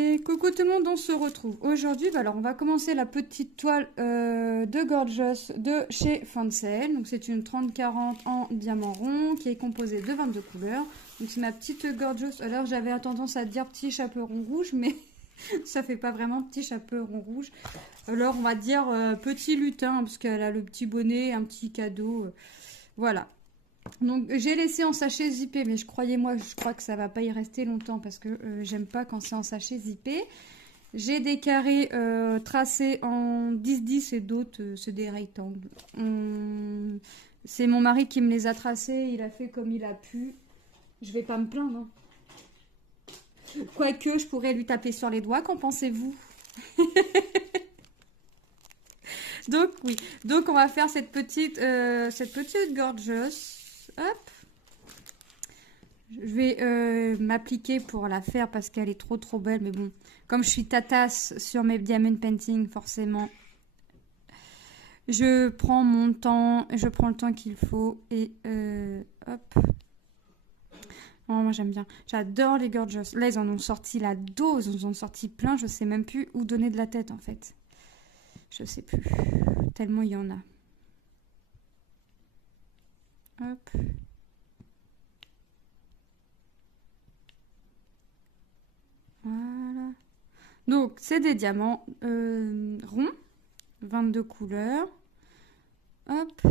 Et coucou tout le monde, on se retrouve aujourd'hui. Alors on va commencer la petite toile de Gorgeous de chez Fancel. Donc c'est une 30-40 en diamant rond qui est composée de 22 couleurs. Donc c'est ma petite Gorgeous. Alors j'avais tendance à dire petit chaperon rouge, mais ça fait pas vraiment petit chaperon rouge. Alors on va dire petit lutin, parce qu'elle a le petit bonnet, un petit cadeau. Voilà. Donc j'ai laissé en sachet zippé, mais je crois que ça va pas y rester longtemps parce que j'aime pas quand c'est en sachet zippé. J'ai des carrés tracés en 10-10 et d'autres c'est des rectangles. C'est mon mari qui me les a tracés, il a fait comme il a pu. Je vais pas me plaindre. Hein. Quoique je pourrais lui taper sur les doigts, qu'en pensez-vous? Donc oui, donc on va faire cette petite Gorgeous. Hop. Je vais m'appliquer pour la faire parce qu'elle est trop belle. Mais bon, comme je suis tatasse sur mes diamond painting, forcément, je prends mon temps. Je prends le temps qu'il faut. Et hop. Oh, moi j'aime bien. J'adore les Gorgeous. Là, ils en ont sorti la dose. Ils en ont sorti plein. Je sais même plus où donner de la tête en fait. Je sais plus. Tellement il y en a. Hop. Voilà. Donc, c'est des diamants ronds, 22 couleurs. Hop.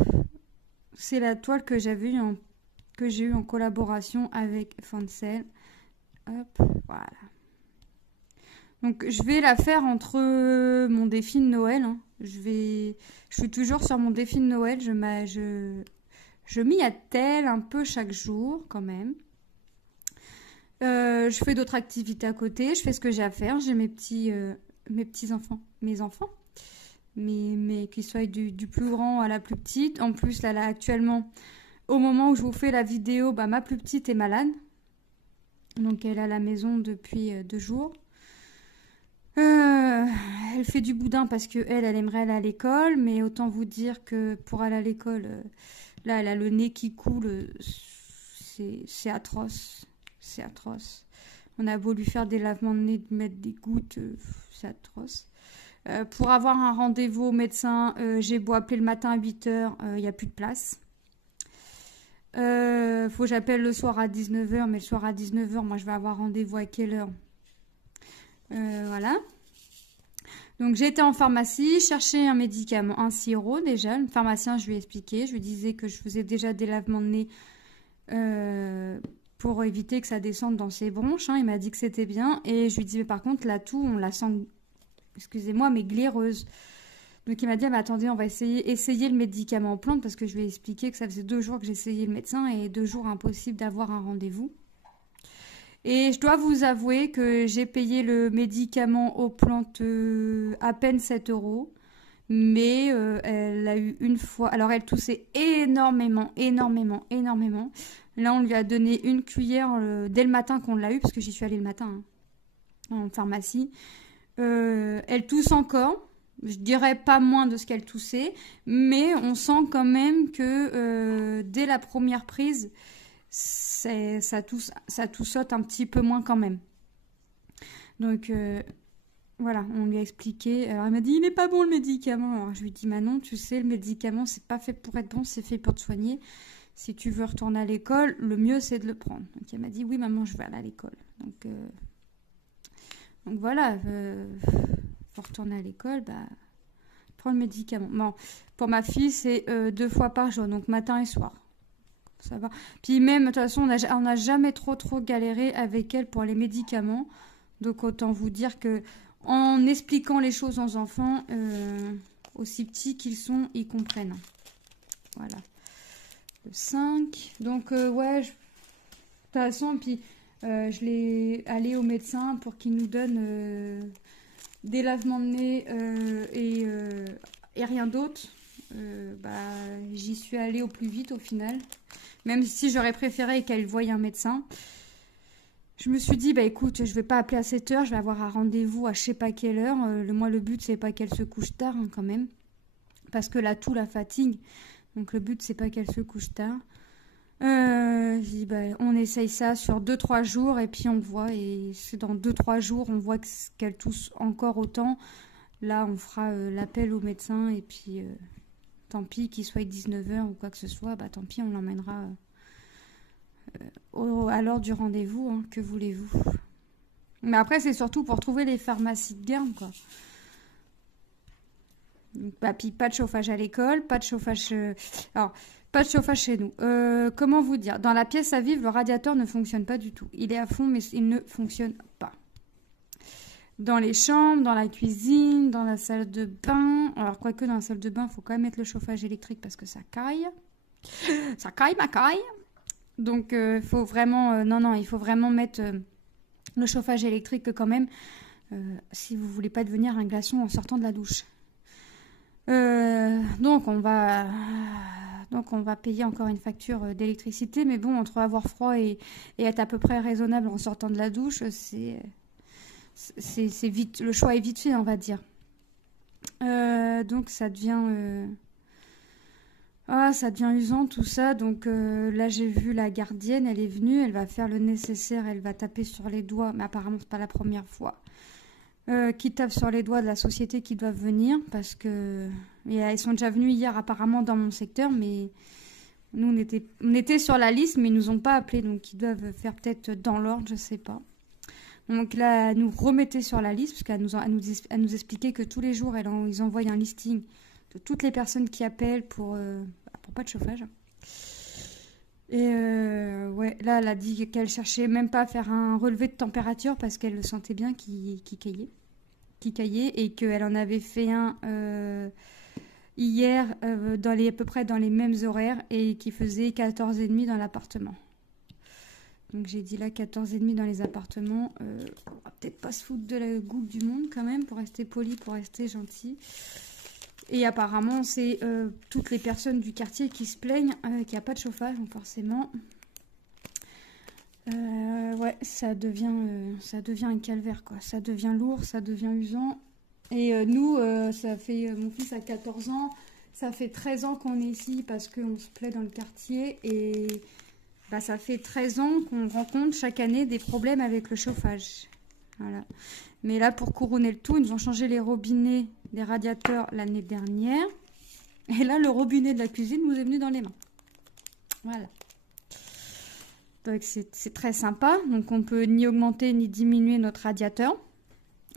C'est la toile que j'ai eue en collaboration avec Fancel. Hop, voilà. Donc, je vais la faire entre mon défi de Noël. Hein. Je suis toujours sur mon défi de Noël. Je m'y attelle un peu chaque jour, quand même. Je fais d'autres activités à côté, je fais ce que j'ai à faire. J'ai mes petits enfants, mais qu'ils soient du plus grand à la plus petite. En plus, là actuellement, au moment où je vous fais la vidéo, bah, ma plus petite est malade. Donc, elle est à la maison depuis 2 jours. Elle fait du boudin parce qu'elle aimerait aller à l'école, mais autant vous dire que pour aller à l'école, là, elle a le nez qui coule, c'est atroce. C'est atroce. On a beau lui faire des lavements de nez, mettre des gouttes, c'est atroce. Pour avoir un rendez-vous au médecin, j'ai beau appeler le matin à 8h, il n'y a plus de place. Faut que j'appelle le soir à 19h, mais le soir à 19h, moi je vais avoir rendez-vous à quelle heure? Voilà. Donc j'ai été en pharmacie, chercher un médicament, un sirop déjà. Le pharmacien, je lui ai expliqué, je lui disais que je faisais déjà des lavements de nez pour éviter que ça descende dans ses bronches. Hein. Il m'a dit que c'était bien. Et je lui dis, mais par contre, la toux, on la sent, excusez-moi, mais glaireuse. Donc il m'a dit, ah, bah, attendez, on va essayer le médicament en plante parce que je lui ai expliqué que ça faisait 2 jours que j'essayais le médecin et 2 jours impossible d'avoir un rendez-vous. Et je dois vous avouer que j'ai payé le médicament aux plantes à peine 7 €. Mais elle a eu une fois... Alors, elle toussait énormément. Là, on lui a donné une cuillère dès le matin qu'on l'a eu, parce que j'y suis allée le matin, hein, en pharmacie. Elle tousse encore. Je dirais pas moins de ce qu'elle toussait. Mais on sent quand même que dès la première prise, ça toussote un petit peu moins quand même. Donc... voilà, on lui a expliqué. Alors, elle m'a dit, il n'est pas bon le médicament. Alors, je lui ai dit, Manon, tu sais, le médicament, c'est pas fait pour être bon, c'est fait pour te soigner. Si tu veux retourner à l'école, le mieux, c'est de le prendre. Donc, elle m'a dit, oui, maman, je vais aller à l'école. Donc voilà, pour retourner à l'école, bah, prends le médicament. Bon, pour ma fille, c'est 2 fois par jour, donc matin et soir. Ça va. Puis même, de toute façon, on n'a jamais trop galéré avec elle pour les médicaments. Donc, autant vous dire que en expliquant les choses aux enfants, aussi petits qu'ils sont, ils comprennent. Voilà. Le 5. Donc, ouais, de toute façon, puis je l'ai allé au médecin pour qu'il nous donne des lavements de nez et rien d'autre. Bah, j'y suis allée au plus vite au final. Même si j'aurais préféré qu'elle voie un médecin. Je me suis dit, bah écoute, je vais pas appeler à 7 h, je vais avoir un rendez-vous à je sais pas quelle heure. Moi, le but, c'est pas qu'elle se couche tard, hein, quand même. Parce que la toux la fatigue. Donc, le but, c'est pas qu'elle se couche tard. Je dis, bah, on essaye ça sur 2-3 jours et puis on voit. Et c'est dans 2-3 jours, on voit qu'elle tousse encore autant. Là, on fera l'appel au médecin et puis tant pis, qu'il soit 19h ou quoi que ce soit, bah tant pis, on l'emmènera à l'heure du rendez-vous, hein, que voulez-vous. Mais après, c'est surtout pour trouver les pharmacies de garde, quoi. Donc, bah, puis pas de chauffage à l'école, pas de chauffage. Alors, pas de chauffage chez nous. Comment vous dire? Dans la pièce à vivre, le radiateur ne fonctionne pas du tout. Il est à fond, mais il ne fonctionne pas. Dans les chambres, dans la cuisine, dans la salle de bain. Alors, quoique dans la salle de bain, il faut quand même mettre le chauffage électrique parce que ça caille. Ça caille, ma caille. Donc, il faut vraiment. Non, il faut vraiment mettre le chauffage électrique quand même. Si vous voulez pas devenir un glaçon en sortant de la douche. Donc on va payer encore une facture d'électricité, mais bon, entre avoir froid et être à peu près raisonnable en sortant de la douche, c'est vite, le choix est vite fait, on va dire. Donc ça devient usant tout ça. Donc là j'ai vu la gardienne, elle est venue, elle va faire le nécessaire, elle va taper sur les doigts, mais apparemment c'est pas la première fois. Qui tapent sur les doigts de la société qui doivent venir parce que ils sont déjà venus hier apparemment dans mon secteur, mais nous on était sur la liste, mais ils nous ont pas appelés, donc ils doivent faire peut-être dans l'ordre, je sais pas. Donc là, nous remettez sur la liste parce qu'elle nous expliquait que tous les jours ils envoient un listing de toutes les personnes qui appellent pour pas de chauffage. Et ouais, là, elle a dit qu'elle cherchait même pas à faire un relevé de température parce qu'elle le sentait bien qui caillait et qu'elle en avait fait un hier à peu près dans les mêmes horaires et qui faisait 14,5 dans l'appartement. Donc j'ai dit là 14,5 dans les appartements. On va peut-être pas se foutre de la goutte du monde quand même pour rester poli, pour rester gentil. Et apparemment, c'est toutes les personnes du quartier qui se plaignent qu'il n'y a pas de chauffage, donc forcément, ouais, ça devient un calvaire, quoi. Ça devient lourd, ça devient usant. Et nous, ça fait, mon fils a 14 ans, ça fait 13 ans qu'on est ici parce qu'on se plaît dans le quartier. Et bah, ça fait 13 ans qu'on rencontre chaque année des problèmes avec le chauffage. Voilà. Mais là, pour couronner le tout, ils nous ont changé les robinets des radiateurs l'année dernière. Et là, le robinet de la cuisine nous est venu dans les mains. Voilà. Donc, c'est très sympa. Donc, on peut ni augmenter ni diminuer notre radiateur.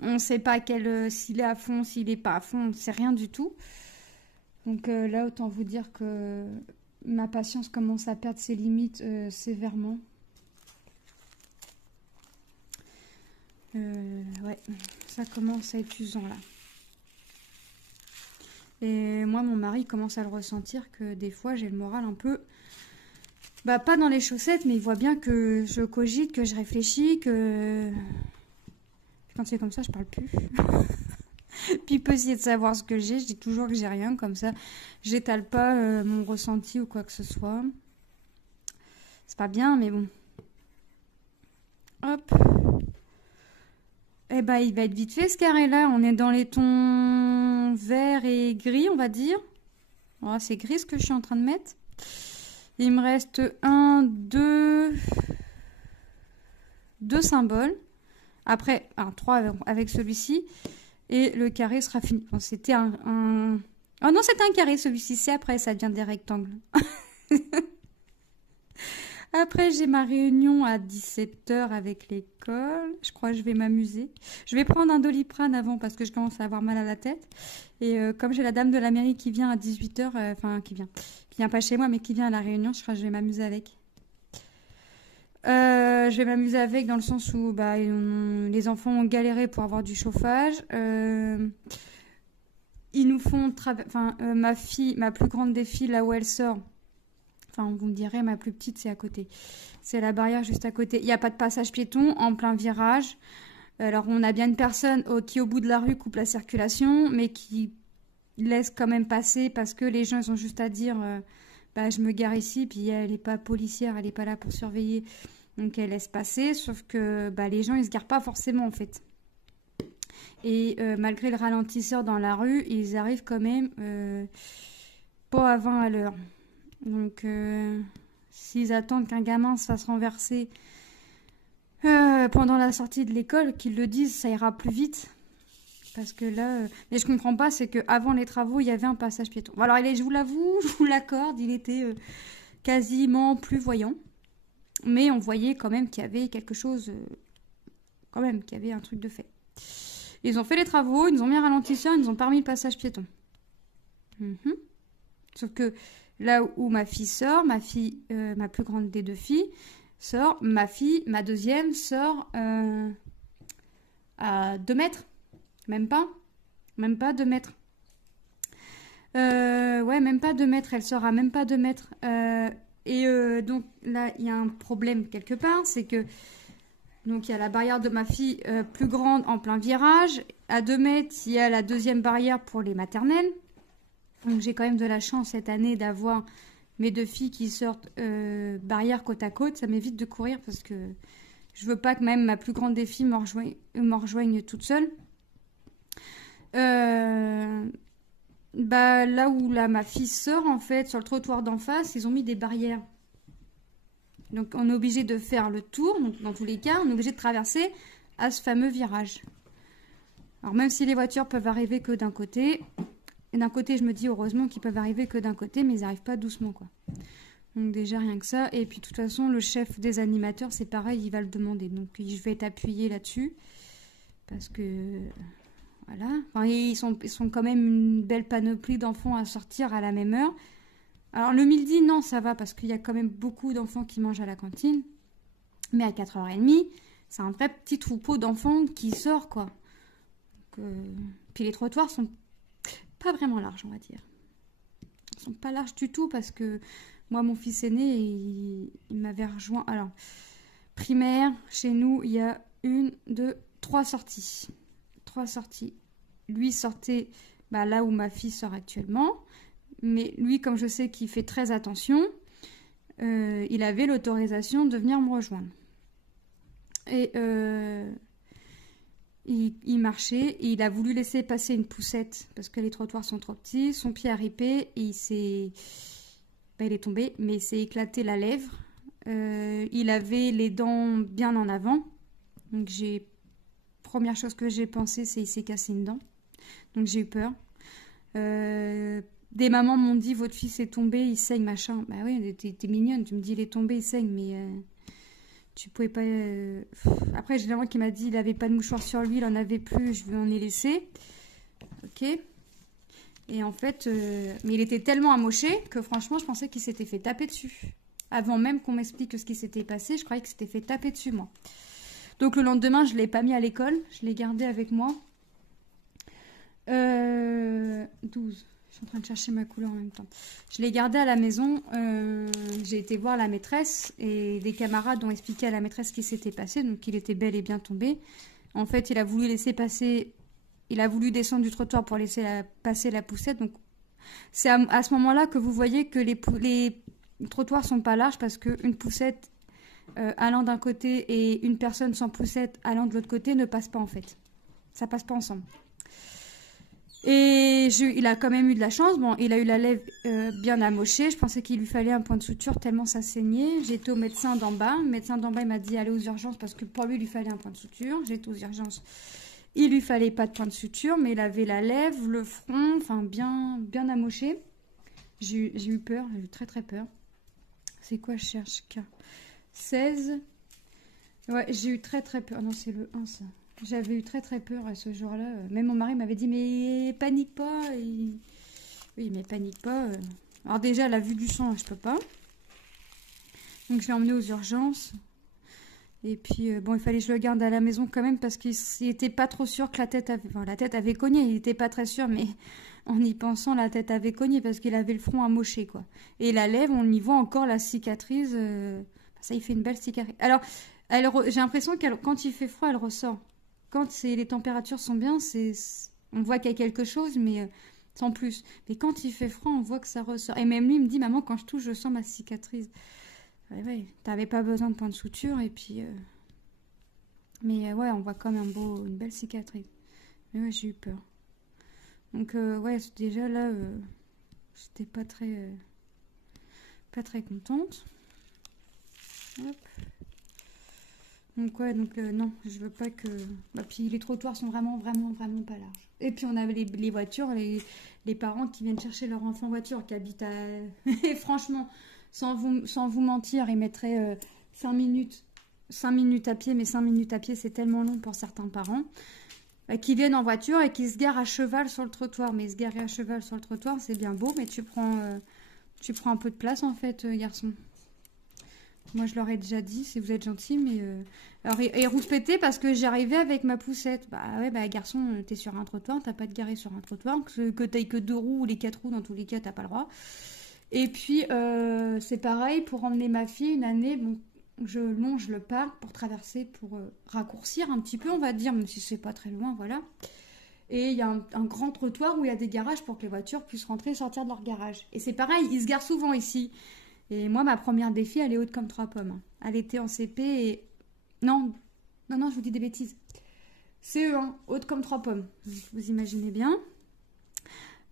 On ne sait pas s'il est à fond, s'il n'est pas à fond. On ne sait rien du tout. Donc là, autant vous dire que ma patience commence à perdre ses limites sévèrement. Ouais, ça commence à être usant là. Et moi, mon mari commence à le ressentir que des fois, j'ai le moral un peu... Bah, pas dans les chaussettes, mais il voit bien que je cogite, que je réfléchis, que... Quand c'est comme ça, je parle plus. Puis il peut essayer de savoir ce que j'ai. Je dis toujours que j'ai rien, comme ça. J'étale pas mon ressenti ou quoi que ce soit. C'est pas bien, mais bon. Hop. Eh ben, il va être vite fait ce carré-là. On est dans les tons vert et gris, on va dire. Oh, c'est gris ce que je suis en train de mettre. Il me reste deux symboles. Après, 3 avec celui-ci. Et le carré sera fini. Bon, c'était un... Oh non, c'était un carré celui-ci. C'est après, ça devient des rectangles. Après, j'ai ma réunion à 17h avec l'école. Je crois que je vais m'amuser. Je vais prendre un Doliprane avant parce que je commence à avoir mal à la tête. Et comme j'ai la dame de la mairie qui vient à 18h, enfin qui vient pas chez moi, mais qui vient à la réunion, je crois que je vais m'amuser avec. Je vais m'amuser avec dans le sens où bah, les enfants ont galéré pour avoir du chauffage. Ils nous font... ma plus grande des filles, là où elle sort... Enfin, vous me direz, ma plus petite, c'est à côté. C'est la barrière juste à côté. Il n'y a pas de passage piéton en plein virage. Alors, on a bien une personne qui, au bout de la rue, coupe la circulation, mais qui laisse quand même passer parce que les gens, ils ont juste à dire bah, je me gare ici, puis elle n'est pas policière, elle n'est pas là pour surveiller. Donc, elle laisse passer, sauf que bah, les gens, ils ne se garent pas forcément, en fait. Et malgré le ralentisseur dans la rue, ils arrivent quand même pas à 20 à l'heure. Donc, S'ils attendent qu'un gamin se fasse renverser pendant la sortie de l'école, qu'ils le disent, ça ira plus vite. Parce que là... Mais je comprends pas, c'est qu'avant les travaux, il y avait un passage piéton. Bon, alors, je vous l'avoue, je vous l'accorde, il était quasiment plus voyant. Mais on voyait quand même qu'il y avait quelque chose... quand même, qu'il y avait un truc de fait. Ils ont fait les travaux, ils nous ont mis un ralentisseur, ils nous ont pas remis le passage piéton. Sauf que là où ma fille sort, ma plus grande des 2 filles, sort, ma deuxième sort à 2 mètres. Même pas 2 mètres. Ouais, même pas 2 mètres, elle sort à même pas 2 mètres. Donc là, il y a un problème quelque part, c'est que donc il y a la barrière de ma fille plus grande en plein virage. À 2 mètres, il y a la deuxième barrière pour les maternelles. Donc j'ai quand même de la chance cette année d'avoir mes 2 filles qui sortent barrière côte à côte. Ça m'évite de courir parce que je veux pas que même ma plus grande des filles me rejoigne toute seule. Là où ma fille sort, en fait, sur le trottoir d'en face, ils ont mis des barrières. Donc on est obligé de faire le tour. Donc dans tous les cas, on est obligé de traverser à ce fameux virage. Alors même si les voitures peuvent arriver que d'un côté, et d'un côté je me dis heureusement qu'ils peuvent arriver que d'un côté, mais ils n'arrivent pas doucement, quoi. Donc déjà rien que ça. Et puis de toute façon, le chef des animateurs, c'est pareil, il va le demander. Donc je vais être appuyée là-dessus. Parce que... Voilà. Enfin, ils sont quand même une belle panoplie d'enfants à sortir à la même heure. Alors le midi, non, ça va parce qu'il y a quand même beaucoup d'enfants qui mangent à la cantine. Mais à 4h30, c'est un vrai petit troupeau d'enfants qui sort, quoi. Donc, puis les trottoirs sont pas vraiment larges, on va dire. Ils sont pas larges du tout parce que moi, mon fils aîné, il m'avait rejoint. Alors, primaire, chez nous, il y a 1, 2, 3 sorties. 3 sorties. Lui sortait là où ma fille sort actuellement. Mais lui, comme je sais qu'il fait très attention, il avait l'autorisation de venir me rejoindre. Et il marchait et il a voulu laisser passer une poussette parce que les trottoirs sont trop petits. Son pied a ripé et il est tombé, mais il s'est éclaté la lèvre. Il avait les dents bien en avant. Donc première chose que j'ai pensé, c'est qu'il s'est cassé une dent. Donc j'ai eu peur. Des mamans m'ont dit votre fils est tombé, il saigne, machin. Bah oui, t'es mignonne, tu me dis il est tombé, il saigne, mais tu pouvais pas. Après, j'ai l'enfant qui m'a dit il avait pas de mouchoir sur lui, il en avait plus, je lui en ai laissé. Ok. Et en fait, mais il était tellement amoché que franchement, je pensais qu'il s'était fait taper dessus. Avant même qu'on m'explique ce qui s'était passé, je croyais qu'il s'était fait taper dessus, moi. Donc le lendemain, je l'ai pas mis à l'école, je l'ai gardé avec moi. 12. Je suis en train de chercher ma couleur en même temps. Je l'ai gardé à la maison. J'ai été voir la maîtresse et des camarades ont expliqué à la maîtresse ce qui s'était passé. Donc il était bel et bien tombé. En fait, il a voulu laisser passer. Il a voulu descendre du trottoir pour laisser passer la poussette. Donc c'est à ce moment-là que vous voyez que les trottoirs sont pas larges parce qu'une poussette allant d'un côté et une personne sans poussette allant de l'autre côté ne passe pas en fait. Ça passe pas ensemble. Et il a quand même eu de la chance. Bon, il a eu la lèvre bien amochée. Je pensais qu'il lui fallait un point de suture tellement ça saignait. J'ai été au médecin d'en bas. Le médecin d'en bas, il m'a dit aller aux urgences parce que pour lui, il lui fallait un point de suture. J'ai été aux urgences. Il lui fallait pas de point de suture, mais il avait la lèvre, le front, enfin bien amoché. J'ai eu peur, j'ai eu très très peur. C'est quoi, je cherche K 16. Ouais, j'ai eu très très peur. Non, c'est le 1 ça. J'avais eu très très peur ce jour-là. Même mon mari m'avait dit mais panique pas. Oui, mais panique pas. Alors déjà la vue du sang, je peux pas. Donc je l'ai emmené aux urgences. Et puis bon, il fallait que je le garde à la maison quand même parce qu'il était pas trop sûr que la tête avait cogné. Il était pas très sûr, mais en y pensant, la tête avait cogné parce qu'il avait le front amoché quoi. Et la lèvre, on y voit encore la cicatrice. Ça, il fait une belle cicatrice. Alors, j'ai l'impression que quand il fait froid, elle ressort. Quand les températures sont bien, on voit qu'il y a quelque chose, mais sans plus. Mais quand il fait froid, on voit que ça ressort. Et même lui, il me dit, maman, quand je touche, je sens ma cicatrice. Ouais, t'avais pas besoin de point de suture, et puis... Mais ouais, on voit quand même une belle cicatrice. Mais ouais, j'ai eu peur. Donc ouais, déjà là, j'étais pas très contente. Hop. Donc ouais, donc non, je veux pas que... Bah, puis les trottoirs sont vraiment pas larges. Et puis on a les voitures, les parents qui viennent chercher leur enfant en voiture, qui habitent à... Et franchement, sans vous mentir, ils mettraient 5 minutes. 5 minutes à pied, mais 5 minutes à pied, c'est tellement long pour certains parents. Qui viennent en voiture et qui se garent à cheval sur le trottoir. Mais se garer à cheval sur le trottoir, c'est bien beau, mais tu prends un peu de place en fait, garçon. Moi, je leur ai déjà dit, si vous êtes gentil, mais... Alors, et rouspéter parce que j'arrivais avec ma poussette. Bah ouais, bah garçon, t'es sur un trottoir, t'as pas de garer sur un trottoir. Que t'ailles que 2 roues ou les 4 roues, dans tous les cas, t'as pas le droit. Et puis, c'est pareil, pour emmener ma fille une année, bon, je longe le parc pour traverser, pour raccourcir un petit peu, on va dire, même si c'est pas très loin, voilà. Et il y a un grand trottoir où il y a des garages pour que les voitures puissent rentrer et sortir de leur garage. Et c'est pareil, ils se garent souvent ici. Et moi, ma première défi, elle est haute comme 3 pommes. Elle était en CP et... Non, je vous dis des bêtises. CE1, haute comme 3 pommes. Vous imaginez bien.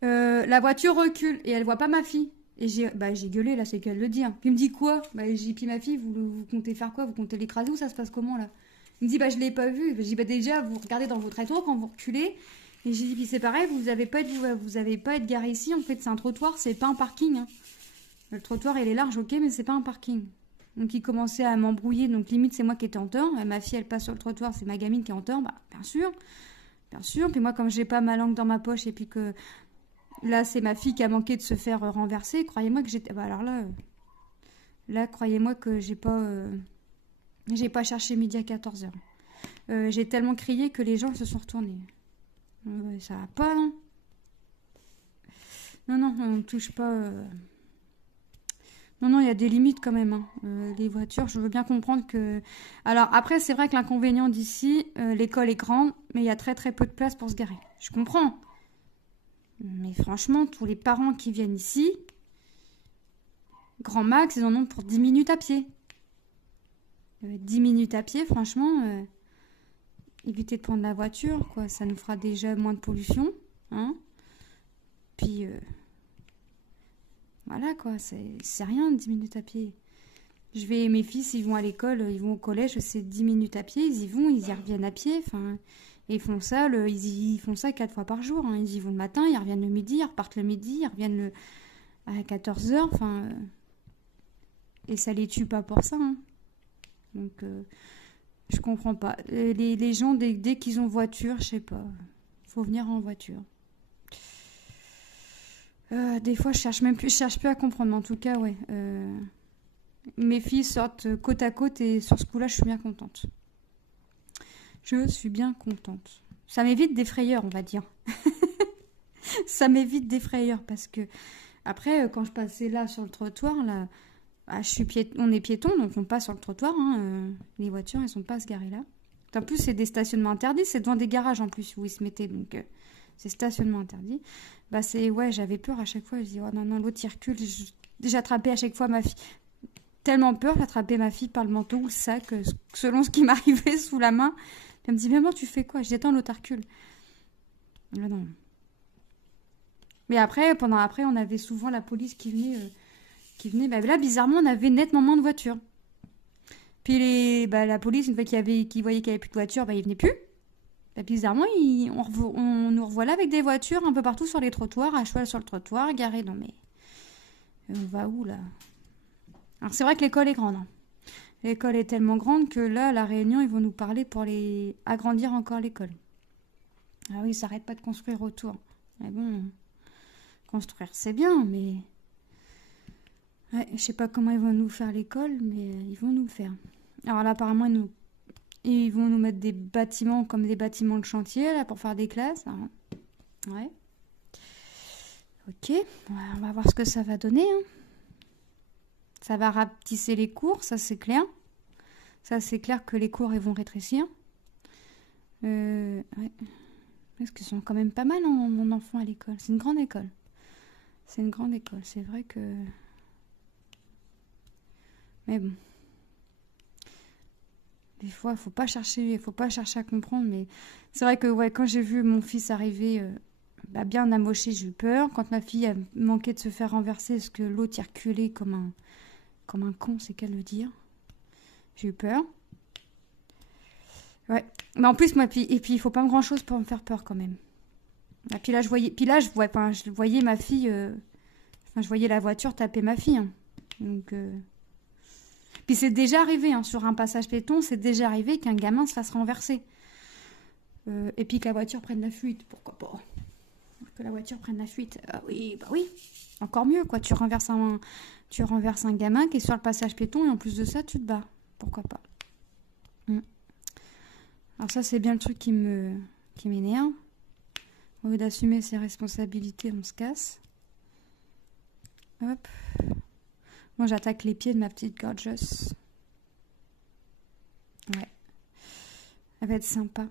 La voiture recule et elle voit pas ma fille. Et j'ai gueulé, là, c'est qu'elle le dit. Hein. Puis il me dit quoi? J'ai dit, ma fille, vous comptez faire quoi? Vous comptez l'écraser ou ça se passe comment, là? Il me dit, je l'ai pas vu. J'ai dit, déjà, vous regardez dans votre trottoir quand vous reculez. Et j'ai dit, puis c'est pareil, vous avez pas à être garé ici. En fait, c'est un trottoir, c'est pas un parking. Hein. Le trottoir, il est large, ok, mais c'est pas un parking. Donc, il commençait à m'embrouiller. Donc, limite, c'est moi qui étais en tort. Ma fille, elle passe sur le trottoir, c'est ma gamine qui est en tort. Bah, bien sûr. Bien sûr. Puis moi, comme j'ai pas ma langue dans ma poche et puis que là, c'est ma fille qui a manqué de se faire renverser, croyez-moi que j'étais... Bah, alors là, croyez-moi que j'ai pas cherché midi à 14h. J'ai tellement crié que les gens se sont retournés. Ça va pas, non? Non, on ne touche pas... Non, il y a des limites quand même. Hein. Les voitures, je veux bien comprendre que... Alors, après, c'est vrai que l'inconvénient d'ici, l'école est grande, mais il y a très très peu de place pour se garer. Je comprends. Mais franchement, tous les parents qui viennent ici, grand max, ils en ont pour 10 minutes à pied. 10 minutes à pied, franchement, évitez de prendre la voiture, quoi. Ça nous fera déjà moins de pollution. Hein. Puis... Voilà quoi, c'est rien 10 minutes à pied. Mes fils, ils vont à l'école, ils vont au collège, c'est 10 minutes à pied, ils y vont, ils y reviennent à pied. Enfin, et ils font ça, ils font ça 4 fois par jour. Hein. Ils y vont le matin, ils reviennent le midi, ils repartent le midi, ils reviennent à 14h. Enfin, et ça les tue pas pour ça. Hein. Donc, je comprends pas. Les gens, dès qu'ils ont voiture, je sais pas, faut venir en voiture. Des fois, je cherche plus à comprendre. Mais en tout cas, ouais. Mes filles sortent côte à côte et sur ce coup-là, je suis bien contente. Je suis bien contente. Ça m'évite des frayeurs, on va dire. Ça m'évite des frayeurs parce que après, quand je passais là sur le trottoir, là, on est piétons, donc on passe sur le trottoir. Hein, les voitures, elles sont pas à se garer là. En plus, c'est des stationnements interdits. C'est devant des garages en plus où ils se mettaient, donc c'est stationnement interdit. Bah j'avais peur à chaque fois. Je dis, oh non, l'autre il recule. J'attrapais à chaque fois ma fille. Tellement peur, j'attrapais ma fille par le manteau ou le sac, selon ce qui m'arrivait sous la main. Elle me dit, maman, tu fais quoi? Je dis, attends, l'autre recule. Là, non. Mais après, on avait souvent la police qui venait. Bah, là, bizarrement, on avait nettement moins de voitures. Puis la police, une fois qu'ils voyaient qu'il n'y avait plus de voitures, bah, ils venaient plus. Bah, bizarrement, on nous revoilà avec des voitures un peu partout sur les trottoirs, à cheval sur le trottoir, garées. Non mais, on va où là? Alors c'est vrai que l'école est grande. Hein. L'école est tellement grande que là, à La Réunion, ils vont nous parler pour agrandir encore l'école. Ah oui, ils s'arrêtent pas de construire autour. Mais bon, construire c'est bien, mais... Ouais, je sais pas comment ils vont nous faire l'école, mais ils vont nous le faire. Alors là, apparemment, ils vont nous mettre des bâtiments comme des bâtiments de chantier là pour faire des classes. Alors, ouais. Ok, on va voir ce que ça va donner. Hein. Ça va rapetisser les cours, ça c'est clair. Ça c'est clair que les cours ils vont rétrécir. Ouais. Parce qu'ils sont quand même pas mal mon enfant à l'école. C'est une grande école. C'est une grande école. C'est vrai que... Mais bon. Des fois, faut pas chercher à comprendre, mais c'est vrai que ouais, quand j'ai vu mon fils arriver bien amoché, j'ai eu peur. Quand ma fille a manqué de se faire renverser, parce que l'autre y reculait comme un con, c'est qu'à le dire. J'ai eu peur. Ouais. Mais en plus, moi, et puis il faut pas grand chose pour me faire peur quand même. Et puis là, je voyais ma fille. Enfin, je voyais la voiture taper ma fille. Hein. Donc. Puis c'est déjà arrivé, hein, sur un passage piéton, c'est déjà arrivé qu'un gamin se fasse renverser. Et puis que la voiture prenne la fuite. Pourquoi pas? Que la voiture prenne la fuite. Oui, bah oui. Encore mieux, quoi. Tu renverses un gamin qui est sur le passage piéton et en plus de ça, tu te bats. Pourquoi pas? Alors ça, c'est bien le truc qui m'énerve. Au lieu d'assumer ses responsabilités, on se casse. Hop. Moi, j'attaque les pieds de ma petite Gorgeous. Ouais. Elle va être sympa.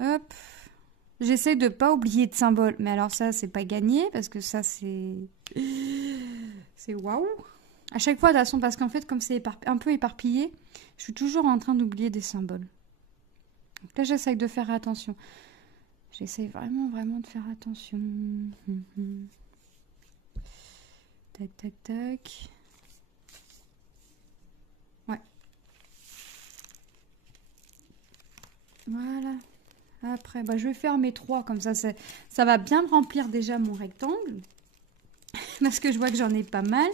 Hop. J'essaie de pas oublier de symbole. Mais alors ça, c'est pas gagné parce que ça, c'est... C'est waouh. À chaque fois, de toute façon, parce qu'en fait, comme c'est un peu éparpillé, je suis toujours en train d'oublier des symboles. Donc là, j'essaie de faire attention. J'essaie vraiment, vraiment de faire attention. Tac, tac, tac. Ouais. Voilà. Après, bah, je vais faire mes 3, comme ça va bien me remplir déjà mon rectangle. Parce que je vois que j'en ai pas mal.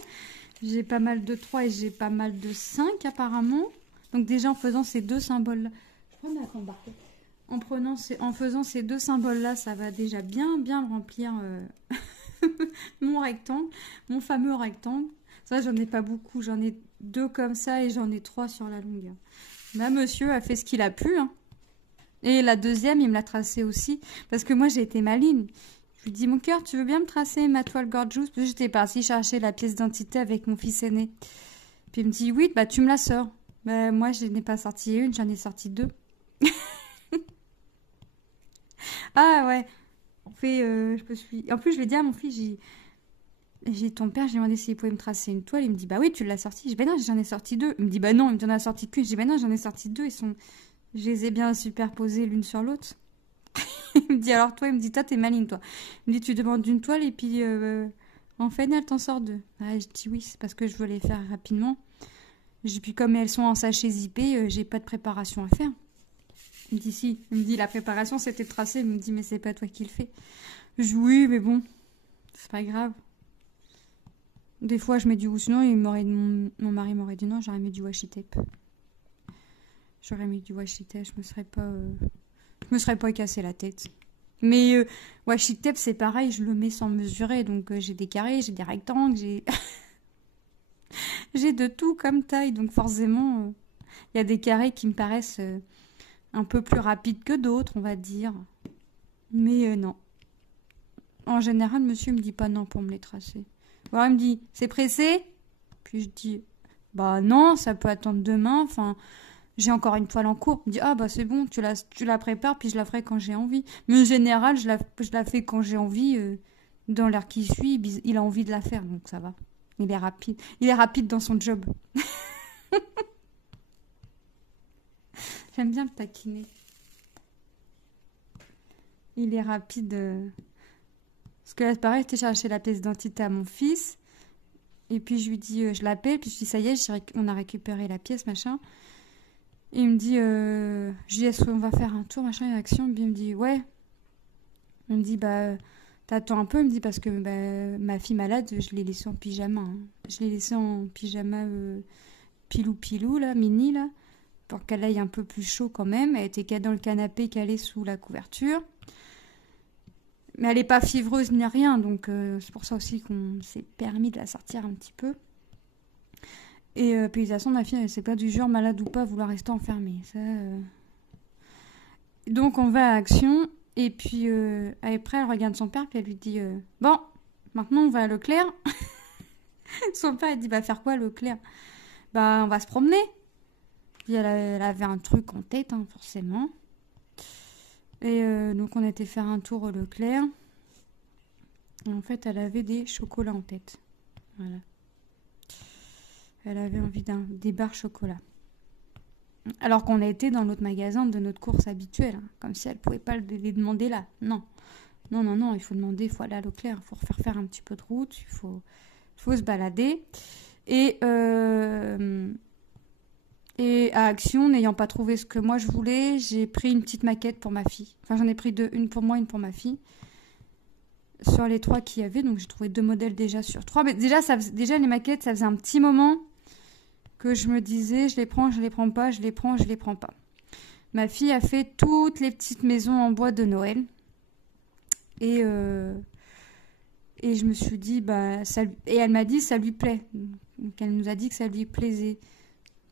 J'ai pas mal de 3 et j'ai pas mal de 5 apparemment. Donc déjà en faisant ces deux symboles-là, en faisant ces deux symboles-là, ça va déjà bien me remplir mon rectangle, mon fameux rectangle. Ça, j'en ai pas beaucoup. J'en ai 2 comme ça et j'en ai 3 sur la longueur. Là, monsieur a fait ce qu'il a pu. Hein. Et la deuxième, il me l'a tracée aussi. Parce que moi, j'ai été maligne. Je lui dis, mon cœur, tu veux bien me tracer ma toile Gorgeous? Parce que j'étais partie chercher la pièce d'identité avec mon fils aîné. Puis il me dit, oui, bah tu me la sors. Bah, moi, je n'ai pas sorti une, j'en ai sorti 2. Ah ouais. En plus, je lui ai dit à mon fils, j'ai ton père, j'ai demandé s'il pouvait me tracer une toile. Il me dit, bah oui, tu l'as sorti. Je dis, bah non, j'en ai sorti 2. Il me dit, bah non, il me en a sorti qu'une. Je dis, bah non, j'en ai sorti 2. Je les ai bien superposées l'une sur l'autre. Il me dit, alors toi, il me dit, toi, t'es maligne, toi. Il me dit, tu demandes une toile et puis en fait, elle t'en sort 2. Ah, je dis oui, c'est parce que je veux les faire rapidement. Puis comme elles sont en sachet zippé, j'ai pas de préparation à faire. Il me dit si. Il me dit, la préparation, c'était de tracer. Il me dit, mais c'est pas toi qui le fais. Je dis, oui, mais bon, c'est pas grave. Des fois, je mets du sinon, mon mari m'aurait dit non, j'aurais mis du washi tape. J'aurais mis du washi tape, je me serais pas cassé la tête. Mais washi tape, c'est pareil, je le mets sans mesurer. Donc j'ai des carrés, j'ai des rectangles, j'ai de tout comme taille. Donc forcément, il y a des carrés qui me paraissent un peu plus rapides que d'autres, on va dire. Mais non. En général, monsieur me dit pas non pour me les tracer. Alors il me dit, c'est pressé? Puis je dis, bah non, ça peut attendre demain. Enfin, j'ai encore une toile en cours. Il me dit, ah bah c'est bon, tu la prépares, puis je la ferai quand j'ai envie. Mais en général, je la fais quand j'ai envie. Dans l'heure qui suit, il a envie de la faire, donc ça va. Il est rapide. Il est rapide dans son job. J'aime bien le taquiner. Il est rapide. Parce que là, c'est pareil, j'étais chercher la pièce d'identité à mon fils. Et puis je lui dis, je l'appelle, puis je dis, ça y est, on a récupéré la pièce, machin. Et il me dit, je dis, est-ce qu'on va faire un tour, machin, une action? Puis il me dit, ouais. Il me dit, bah, t'attends un peu. Il me dit, parce que ma fille malade, je l'ai laissée en pyjama. Hein. Je l'ai laissée en pyjama pilou, là, mini, là, pour qu'elle aille un peu plus chaud quand même. Elle était dans le canapé, calée sous la couverture. Mais elle n'est pas fiévreuse ni rien, donc c'est pour ça aussi qu'on s'est permis de la sortir un petit peu. Et puis de toute façon, ma fille, elle c'est pas du genre malade ou pas vouloir rester enfermée. Ça, Donc on va à Action, et puis après elle regarde son père, puis elle lui dit bon, maintenant on va à Leclerc. Son père il dit bah faire quoi à Leclerc? Bah on va se promener. Puis elle avait un truc en tête, hein, forcément. Et donc on était faire un tour au Leclerc. Et en fait, elle avait des chocolats en tête. Voilà. Elle avait envie des barres chocolat. Alors qu'on a été dans notre magasin de notre course habituelle. Hein, comme si elle ne pouvait pas les demander là. Non. Non, il faut demander, il faut aller à Leclerc. Il faut faire un petit peu de route. Il faut se balader. Et Et à Action, n'ayant pas trouvé ce que moi je voulais, j'ai pris une petite maquette pour ma fille. Enfin, j'en ai pris deux, une pour moi, une pour ma fille. Sur les 3 qu'il y avait, donc j'ai trouvé 2 modèles déjà sur 3. Mais déjà les maquettes, ça faisait un petit moment que je me disais, je les prends pas, je les prends pas. Ma fille a fait toutes les petites maisons en bois de Noël. Et je me suis dit, et elle m'a dit, ça lui plaît. Donc elle nous a dit que ça lui plaisait.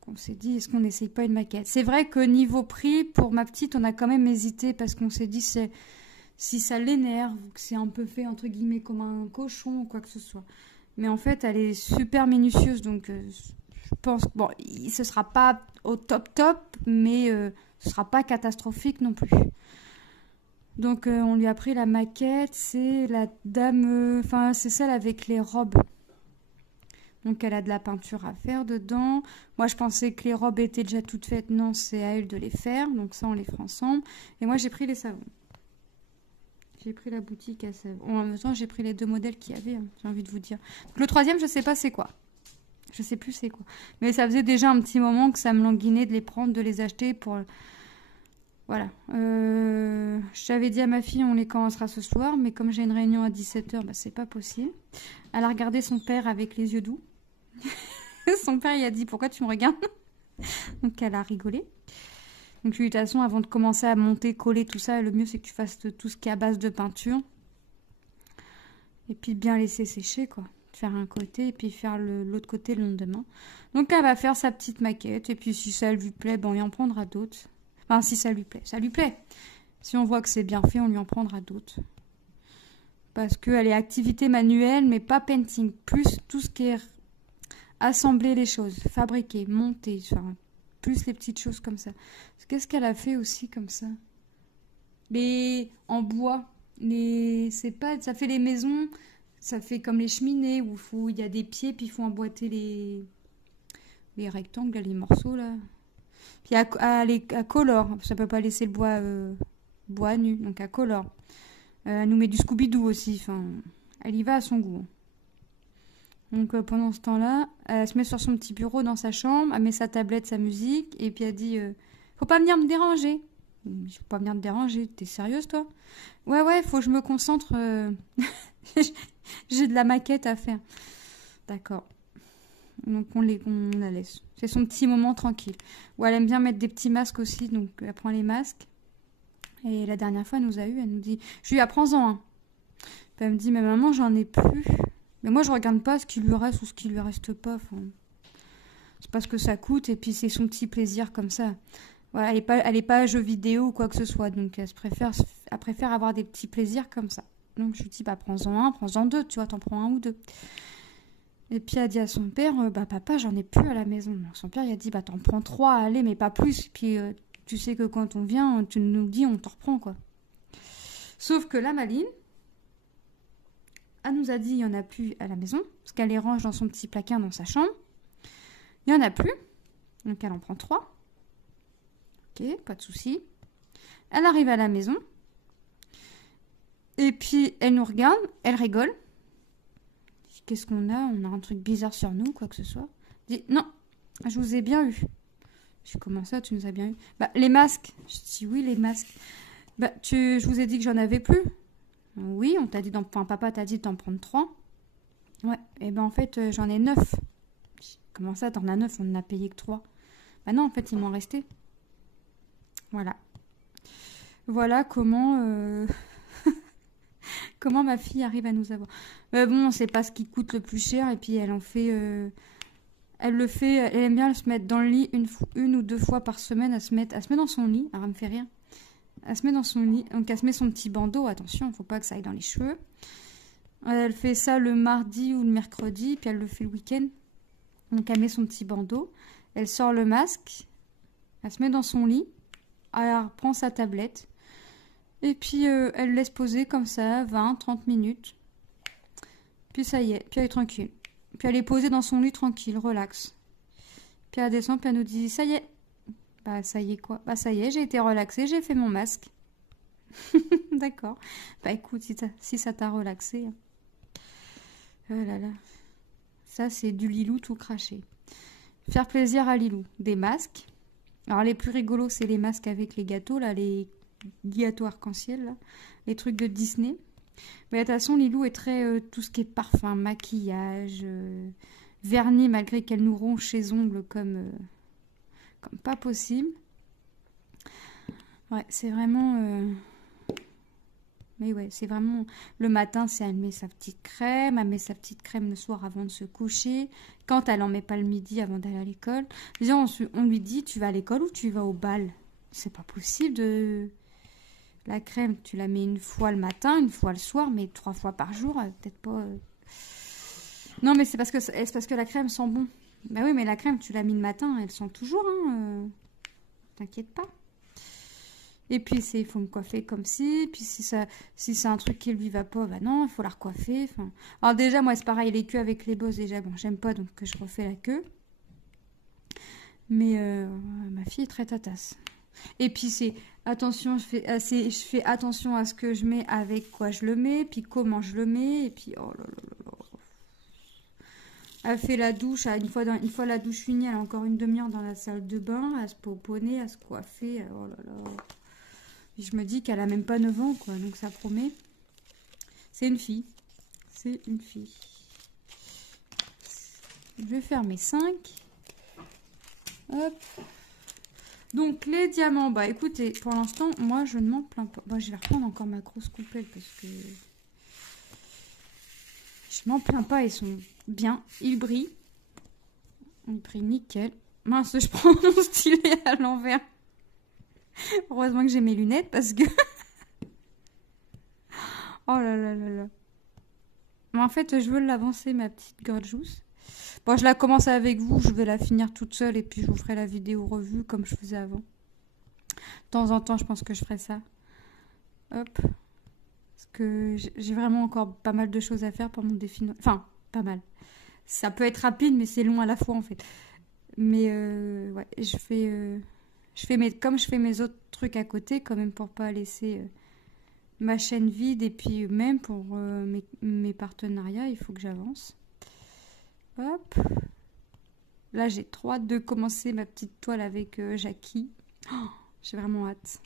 On s'est dit, est-ce qu'on n'essaye pas une maquette? C'est vrai que niveau prix, pour ma petite, on a quand même hésité parce qu'on s'est dit, si ça l'énerve, que c'est un peu fait entre guillemets comme un cochon ou quoi que ce soit. Mais en fait, elle est super minutieuse, donc je pense, bon, ce sera pas au top, mais ce sera pas catastrophique non plus. Donc on lui a pris la maquette, c'est la dame, enfin c'est celle avec les robes. Donc elle a de la peinture à faire dedans. Moi je pensais que les robes étaient déjà toutes faites. Non, c'est à elle de les faire. Donc ça on les fera ensemble. Et moi j'ai pris les savons. J'ai pris la boutique à savon. En même temps j'ai pris les 2 modèles qu'il y avait, hein, j'ai envie de vous dire. Donc, le 3e je sais pas c'est quoi. Je sais plus c'est quoi. Mais ça faisait déjà un petit moment que ça me languinait de les prendre, de les acheter pour... Voilà. J'avais dit à ma fille on les commencera ce soir. Mais comme j'ai une réunion à 17h, c'est pas possible. Elle a regardé son père avec les yeux doux. Son père, il a dit, pourquoi tu me regardes? Donc, elle a rigolé. Donc, lui, de toute façon, avant de commencer à monter, coller, tout ça, le mieux, c'est que tu fasses tout ce qui est à base de peinture. Et puis, bien laisser sécher, quoi. Faire un côté et puis faire l'autre côté le lendemain. Donc, elle va faire sa petite maquette. Et puis, si ça lui plaît, on y en prendra d'autres. Enfin, si ça lui plaît. Ça lui plaît. Si on voit que c'est bien fait, on lui en prendra d'autres. Parce qu'elle est activité manuelle, mais pas painting. Plus tout ce qui est assembler les choses, fabriquer, monter, enfin, plus les petites choses comme ça. Qu'est-ce qu'elle a fait aussi comme ça? En bois, c'est pas, ça fait les maisons, ça fait comme les cheminées où il y a des pieds puis il faut emboîter les rectangles, les morceaux là. Puis à color, ça peut pas laisser le bois nu, donc à color. Elle nous met du Scooby-Doo aussi, enfin, elle y va à son goût. Donc pendant ce temps-là, elle se met sur son petit bureau dans sa chambre, elle met sa tablette, sa musique, et puis elle dit faut pas venir me déranger. Faut pas venir me déranger, t'es sérieuse toi? Ouais, faut que je me concentre. J'ai de la maquette à faire. D'accord. Donc on la laisse. C'est son petit moment tranquille. Ou elle aime bien mettre des petits masques aussi, donc elle prend les masques. Et la dernière fois, elle nous dit je lui apprends-en un. Puis elle me dit mais maman, j'en ai plus. Mais moi, je regarde pas ce qui lui reste ou ce qui lui reste pas. Enfin, c'est pas ce que ça coûte et puis c'est son petit plaisir comme ça. Voilà, elle est pas jeu vidéo ou quoi que ce soit. Donc, elle préfère avoir des petits plaisirs comme ça. Donc, je lui dis, prends-en un, prends-en 2, tu vois, t'en prends 1 ou 2. Et puis, elle dit à son père, papa, j'en ai plus à la maison. Son père, il a dit, t'en prends 3, allez, mais pas plus. Puis, tu sais que quand on vient, tu nous le dis, on t'en reprend, quoi. Sauf que la Maline, elle nous a dit il n'y en a plus à la maison, parce qu'elle les range dans son petit placard dans sa chambre. Il n'y en a plus, donc elle en prend 3. Ok, pas de souci. Elle arrive à la maison, et puis elle nous regarde, elle rigole. Qu'est-ce qu'on a? On a un truc bizarre sur nous, quoi que ce soit. Elle dit non, je vous ai bien eu. Je dis comment ça, tu nous as bien eu? Les masques. Je dis oui, les masques. Je vous ai dit que j'en avais plus. Oui, on t'a dit papa t'a dit d'en prendre 3. Ouais, et en fait, j'en ai 9. Comment ça, t'en as 9? On n'en a payé que 3. Non, en fait, il m'en restait. Voilà. Voilà comment comment ma fille arrive à nous avoir. Bon, c'est pas ce qui coûte le plus cher, et puis elle en fait... elle aime bien se mettre dans le lit une ou 2 fois par semaine, elle se met dans son lit, alors elle me fait rien. Elle se met dans son lit, donc elle se met son petit bandeau, attention, il ne faut pas que ça aille dans les cheveux. Elle fait ça le mardi ou le mercredi, puis elle le fait le week-end. Donc elle met son petit bandeau, elle sort le masque, elle se met dans son lit, elle reprend sa tablette, et puis elle laisse poser comme ça 20-30 minutes. Puis ça y est, puis elle est tranquille. Puis elle est posée dans son lit tranquille, relax. Puis elle descend, puis elle nous dit ça y est. Ça y est quoi? Ça y est, j'ai été relaxée, j'ai fait mon masque. D'accord. Écoute, si ça t'a relaxé. Oh là là. Ça, c'est du Lilou tout craché. Faire plaisir à Lilou. Des masques. Alors les plus rigolos, c'est les masques avec les gâteaux, là, les gâteaux arc-en-ciel, là. Les trucs de Disney. Mais de toute façon, Lilou est très... tout ce qui est parfum, maquillage, vernis, malgré qu'elle nous ronge ses ongles comme pas possible. Ouais, c'est vraiment... Mais ouais, c'est vraiment... Le matin, c'est elle met sa petite crème. Elle met sa petite crème le soir avant de se coucher. Quand elle en met pas le midi avant d'aller à l'école. Déjà, on lui dit, tu vas à l'école ou tu vas au bal? C'est pas possible de... La crème, tu la mets une fois le matin, une fois le soir, mais 3 fois par jour, peut-être pas... Non, mais c'est parce que la crème sent bon. Bah oui, mais la crème, tu l'as mis le matin, elle sent toujours, hein. T'inquiète pas. Et puis, il faut me coiffer comme ci. Puis, si c'est un truc qui lui va pas, bah non, il faut la recoiffer. Enfin... Alors déjà, moi, c'est pareil, les queues avec les bosses, déjà, bon, j'aime pas, donc je refais la queue. Mais ma fille est très tatasse. Et puis, c'est... Attention, je fais attention à ce que je mets, avec quoi je le mets, puis comment je le mets, et puis, oh là là là là. Elle fait la douche, une fois la douche finie, elle a encore une demi-heure dans la salle de bain, à se pauponner, à se coiffer, oh là là. Je me dis qu'elle a même pas 9 ans, quoi, donc ça promet. C'est une fille. C'est une fille. Je vais faire mes 5. Hop. Donc, les diamants, bah écoutez, pour l'instant, moi, je ne m'en plains pas. Bon, je vais reprendre encore ma grosse coupelle parce que... Je m'en plains pas, ils sont bien. Ils brillent. Ils brillent nickel. Mince, je prends mon stylet à l'envers. Heureusement que j'ai mes lunettes parce que... Oh là là là là. Mais en fait, je veux l'avancer, ma petite gorgeous. Bon, je la commence avec vous, je vais la finir toute seule et puis je vous ferai la vidéo revue comme je faisais avant. De temps en temps, je pense que je ferai ça. Hop. Parce que j'ai vraiment encore pas mal de choses à faire pour mon défi. Enfin, pas mal. Ça peut être rapide, mais c'est long à la fois en fait. Mais ouais, comme je fais mes autres trucs à côté, quand même pour pas laisser ma chaîne vide. Et puis même pour mes partenariats, il faut que j'avance. Hop. Là, j'ai trop hâte de commencer ma petite toile avec Jackie. Oh, j'ai vraiment hâte.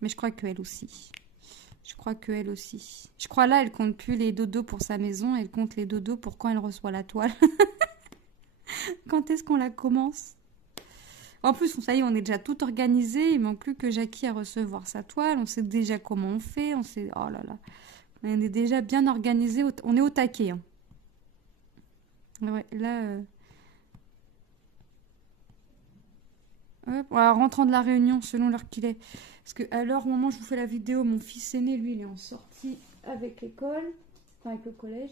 Mais je crois qu'elle aussi. Je crois là, elle compte plus les dodos pour sa maison. Elle compte les dodos pour quand elle reçoit la toile. Quand est-ce qu'on la commence? En plus, ça y est, on est déjà tout organisé. Il manque plus que Jackie à recevoir sa toile. On sait déjà comment on fait. On sait... Oh là là. On est déjà bien organisé. On est au taquet, hein. Ouais, là... Hop, voilà, rentrant de la réunion, selon l'heure qu'il est. Parce que à l'heure au moment où je vous fais la vidéo, mon fils aîné, lui, il est en sortie avec l'école. Enfin, avec le collège.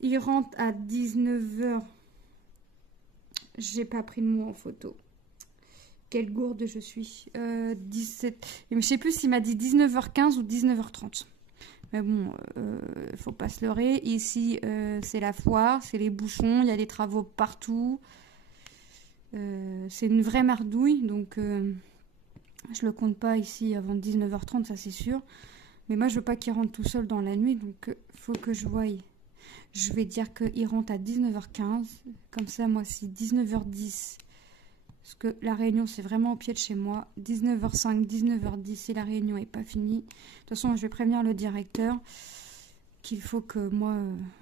Il rentre à 19h. J'ai pas pris de mots en photo. Quelle gourde je suis. 17... Je sais plus s'il m'a dit 19h15 ou 19h30. Mais bon, faut pas se leurrer. Ici, c'est la foire, c'est les bouchons, il y a des travaux partout. C'est une vraie mardouille, donc je le compte pas ici avant 19h30, ça c'est sûr. Mais moi, je veux pas qu'il rentre tout seul dans la nuit, donc faut que je voie. Je vais dire qu'il rentre à 19h15. Comme ça, moi, si 19h10... Parce que la réunion, c'est vraiment au pied de chez moi. 19h05, 19h10, si la réunion n'est pas finie. De toute façon, je vais prévenir le directeur qu'il faut que moi...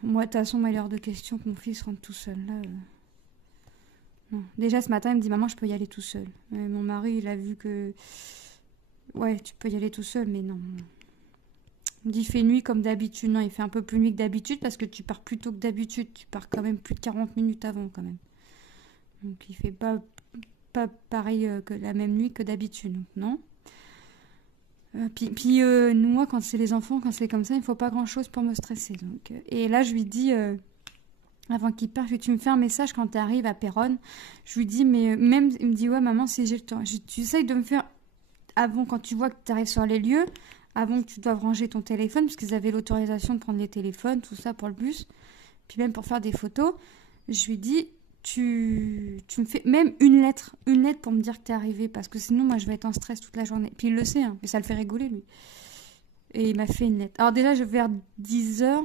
de toute façon, il est hors de question que mon fils rentre tout seul. Là, non. Déjà, ce matin, il me dit, maman, je peux y aller tout seul. Mon mari, il a vu que... Ouais, tu peux y aller tout seul, mais non. Il me dit, il fait nuit comme d'habitude. Non, il fait un peu plus nuit que d'habitude parce que tu pars plus tôt que d'habitude. Tu pars quand même plus de 40 minutes avant, quand même. Donc, il fait pas pareil que la même nuit que d'habitude, non. Puis moi, quand c'est les enfants, quand c'est comme ça, il ne faut pas grand-chose pour me stresser. Donc, et là, je lui dis, avant qu'il parte, tu me fais un message quand tu arrives à Péronne. Je lui dis, mais même, il me dit, ouais, maman, si j'ai le temps. Tu essayes de me faire, avant, quand tu vois que tu arrives sur les lieux, avant que tu doives ranger ton téléphone, parce qu'ils avaient l'autorisation de prendre les téléphones, tout ça pour le bus, puis même pour faire des photos, je lui dis... Tu me fais même une lettre pour me dire que t'es arrivé, parce que sinon moi je vais être en stress toute la journée. Puis il le sait, hein, mais ça le fait rigoler lui. Et il m'a fait une lettre. Alors déjà vers 10h,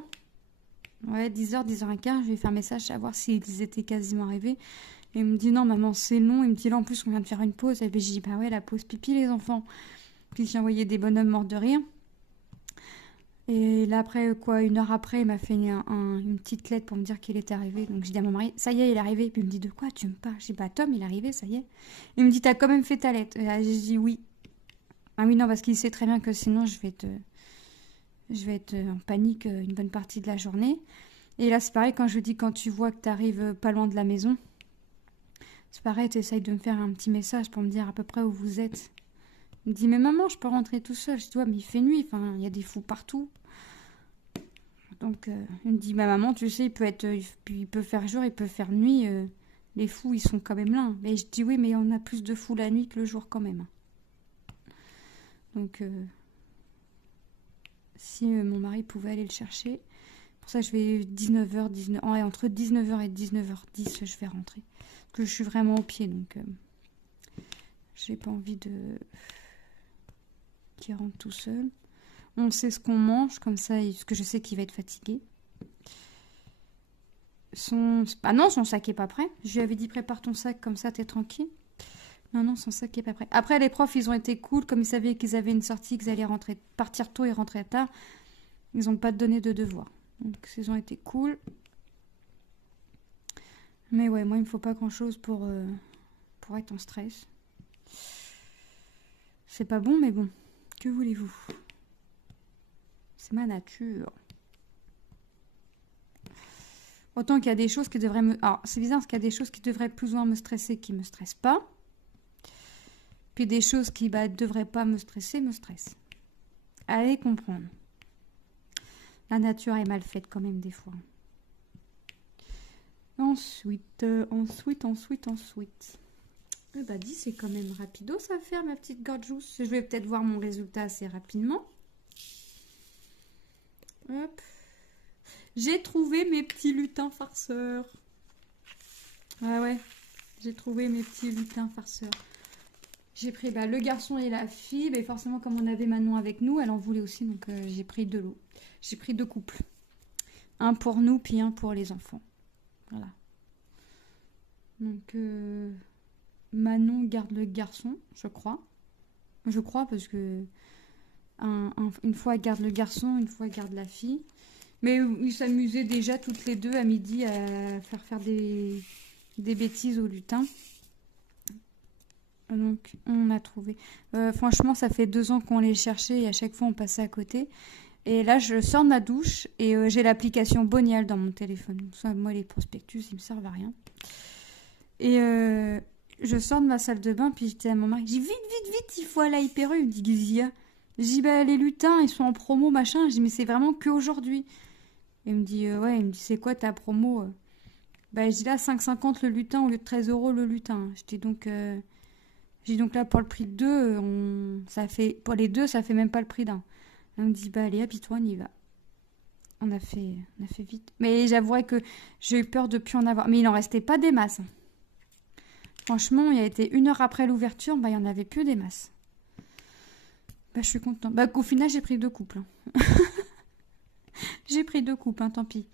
Ouais, 10h, 10h15, je lui ai fait un message à voir s'ils étaient quasiment arrivés. Et il me dit non, maman, c'est long. Il me dit là, en plus, on vient de faire une pause. Et puis j'ai dit bah ouais, la pause pipi, les enfants. Puis j'ai envoyé des bonhommes morts de rire. Et là, après, quoi, 1 heure après, il m'a fait une petite lettre pour me dire qu'il était arrivé. Donc j'ai dit à mon mari, ça y est, il est arrivé. Puis il me dit de quoi tu me parles? J'ai dit bah Tom, il est arrivé, ça y est. Il me dit t'as quand même fait ta lettre. Et là, j'ai dit oui. Ah oui, non, parce qu'il sait très bien que sinon je vais être en panique une bonne partie de la journée. Et là, c'est pareil, quand je dis quand tu vois que tu arrives pas loin de la maison, c'est pareil, tu essayes de me faire un petit message pour me dire à peu près où vous êtes. Il me dit, mais maman, je peux rentrer tout seul. Je dis, ouais, mais il fait nuit, enfin, il y a des fous partout. Donc, il me dit, bah maman, tu sais, il peut faire jour, il peut faire nuit. Les fous, ils sont quand même là. Mais je dis, oui, mais on a plus de fous la nuit que le jour quand même. Donc, si mon mari pouvait aller le chercher. Pour ça, je vais 19h, ouais, entre 19h et 19h10, je vais rentrer. Parce que je suis vraiment au pied, donc j'ai pas envie de qu'il rentre tout seul. On sait ce qu'on mange, comme ça, parce que je sais qu'il va être fatigué. Ah non, son sac est pas prêt. Je lui avais dit prépare ton sac, comme ça, t'es tranquille. Non, son sac est pas prêt. Après, les profs, ils ont été cool, comme ils savaient qu'ils avaient une sortie, qu'ils allaient partir tôt et rentrer tard. Ils n'ont pas donné de devoirs. Donc, ils ont été cool. Mais ouais, moi, il me faut pas grand-chose pour être en stress. C'est pas bon, mais bon. Que voulez-vous? C'est ma nature. Autant qu'il y a des choses qui devraient me... Alors, c'est bizarre, parce qu'il y a des choses qui devraient plus ou moins me stresser qui me stressent pas. Puis des choses qui devraient pas me stresser, me stressent. Allez comprendre. La nature est mal faite quand même des fois. Ensuite. Eh bah dis, c'est quand même rapido ça à faire, ma petite gorgeous. Je vais peut-être voir mon résultat assez rapidement. Hop. J'ai trouvé mes petits lutins farceurs. Ah ouais, j'ai trouvé mes petits lutins farceurs. J'ai pris le garçon et la fille. Mais forcément, comme on avait Manon avec nous, elle en voulait aussi. Donc j'ai pris 2 lots. J'ai pris 2 couples. Un pour nous, puis un pour les enfants. Voilà. Donc Manon garde le garçon, je crois. Je crois parce que une fois elle garde le garçon, une fois elle garde la fille. Mais ils s'amusaient déjà toutes les deux à midi à faire des bêtises au lutin. Donc on a trouvé. Franchement, ça fait 2 ans qu'on les cherchait et à chaque fois on passait à côté. Et là, je sors de ma douche et j'ai l'application Bonial dans mon téléphone. Ça, moi, les prospectus, ils me servent à rien. Et je sors de ma salle de bain, puis j'étais à mon mari. Je dis vite, il faut aller à Hyper U. Il me dit Gizia. Je dis les lutins, ils sont en promo, machin. Je dis mais c'est vraiment que aujourd'hui. Il me dit ouais, il me dit c'est quoi ta promo? Je dis là 5,50 le lutin au lieu de 13 € le lutin. J'ai donc là pour le prix de 2, ça fait pour les 2, ça fait même pas le prix d'un. Elle me dit allez, habille-toi, on y va. On a fait vite. Mais j'avouerais que j'ai eu peur de plus en avoir. Mais il en restait pas des masses. Franchement, il a été 1 heure après l'ouverture, il y en avait plus des masses. Je suis contente. Au final, j'ai pris 2 couples. J'ai pris 2 couples, tant pis.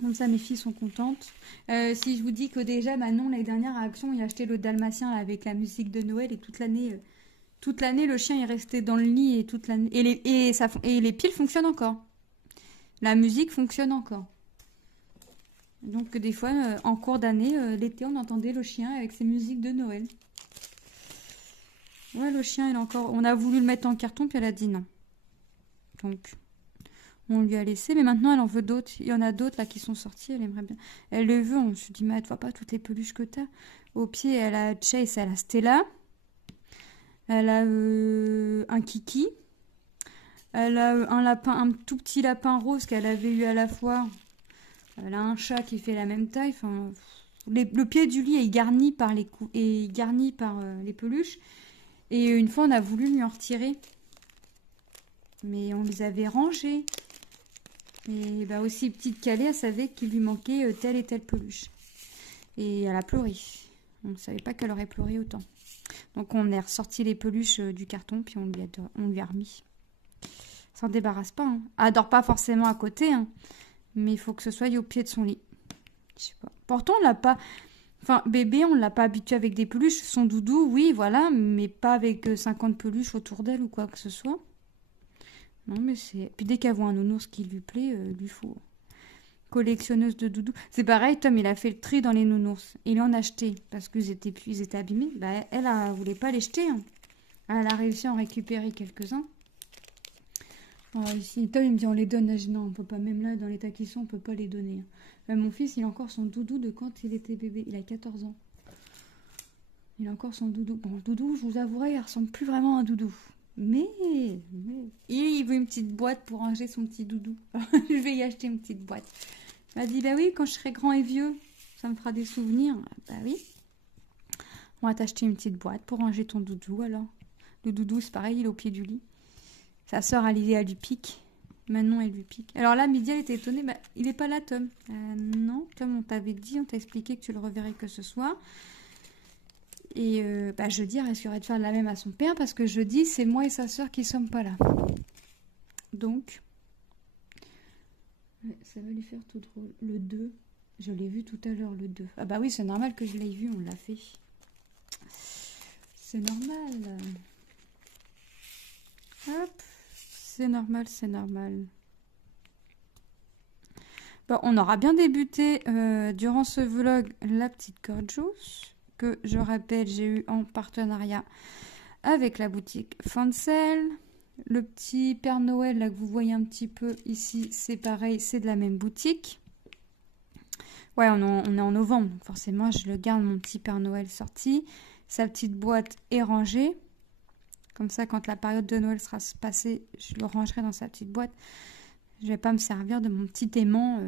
Comme ça, mes filles sont contentes. Si je vous dis que déjà, Manon, l'année dernière, à Action, il a acheté le dalmatien avec la musique de Noël et toute l'année, le chien est resté dans le lit et toute l'année. Et les piles fonctionnent encore. La musique fonctionne encore. Donc des fois, en cours d'année, l'été, on entendait le chien avec ses musiques de Noël. Ouais, le chien, il est encore... On a voulu le mettre en carton, puis elle a dit non. Donc, on lui a laissé. Mais maintenant, elle en veut d'autres. Il y en a d'autres là qui sont sortis. Elle aimerait bien. Elle les veut. On se dit, mais tu vois pas toutes les peluches que t'as. Au pied, elle a Chase, elle a Stella. Elle a un Kiki. Elle a un lapin, un tout petit lapin rose qu'elle avait eu à la foire. Elle a un chat qui fait la même taille. Enfin, le pied du lit est garni par les peluches. Et une fois, on a voulu lui en retirer. Mais on les avait rangés. Et aussi, petite Calais, elle savait qu'il lui manquait telle et telle peluche. Et elle a pleuré. On ne savait pas qu'elle aurait pleuré autant. Donc on a ressorti les peluches du carton, puis on lui a remis. S'en débarrasse pas. Hein. Elle dort pas forcément à côté. Hein. Mais il faut que ce soit au pied de son lit. Je sais pas. Pourtant, on l'a pas... Enfin, bébé, on l'a pas habitué avec des peluches. Son doudou, oui, voilà, mais pas avec 50 peluches autour d'elle ou quoi que ce soit. Non, mais c'est... Puis dès qu'elle voit un nounours qui lui plaît, lui faut... Collectionneuse de doudous. C'est pareil, Tom, il a fait le tri dans les nounours. Il en a acheté parce qu'ils étaient abîmés. Bah, elle voulait pas les jeter. Hein. Elle a réussi à en récupérer quelques-uns. Alors ici, Tom, il me dit on les donne. Non, on peut pas. Même là, dans l'état qu'ils sont, on peut pas les donner. Mon fils, il a encore son doudou de quand il était bébé. Il a 14 ans. Il a encore son doudou. Bon, le doudou, je vous avouerai, il ressemble plus vraiment à un doudou. Mais il veut une petite boîte pour ranger son petit doudou. Je vais y acheter une petite boîte. Il m'a dit, bah oui, quand je serai grand et vieux, ça me fera des souvenirs. Bah oui. On va t'acheter une petite boîte pour ranger ton doudou, alors. Le doudou, c'est pareil, il est au pied du lit. Sa sœur, elle lui pique. Manon, elle lui pique. Alors là, Midi, elle était étonnée. Bah, il n'est pas là, Tom. Non, Tom, on t'avait dit, on t'a expliqué que tu le reverrais que ce soir. Et jeudi, elle risquerait de faire la même à son père parce que jeudi, c'est moi et sa sœur qui sommes pas là. Donc, ouais, ça va lui faire tout drôle. Le 2, je l'ai vu tout à l'heure, le 2. Ah bah oui, c'est normal que je l'ai vu, on l'a fait. C'est normal. Hop, c'est normal, c'est normal. Bon, on aura bien débuté durant ce vlog la petite Gorgeous, que je rappelle, j'ai eu en partenariat avec la boutique Fancel. Le petit Père Noël là que vous voyez un petit peu ici, c'est pareil, c'est de la même boutique. Ouais, on est en novembre, donc forcément je le garde, mon petit Père Noël sorti. Sa petite boîte est rangée. Comme ça, quand la période de Noël sera passée, je le rangerai dans sa petite boîte. Je vais pas me servir de mon petit aimant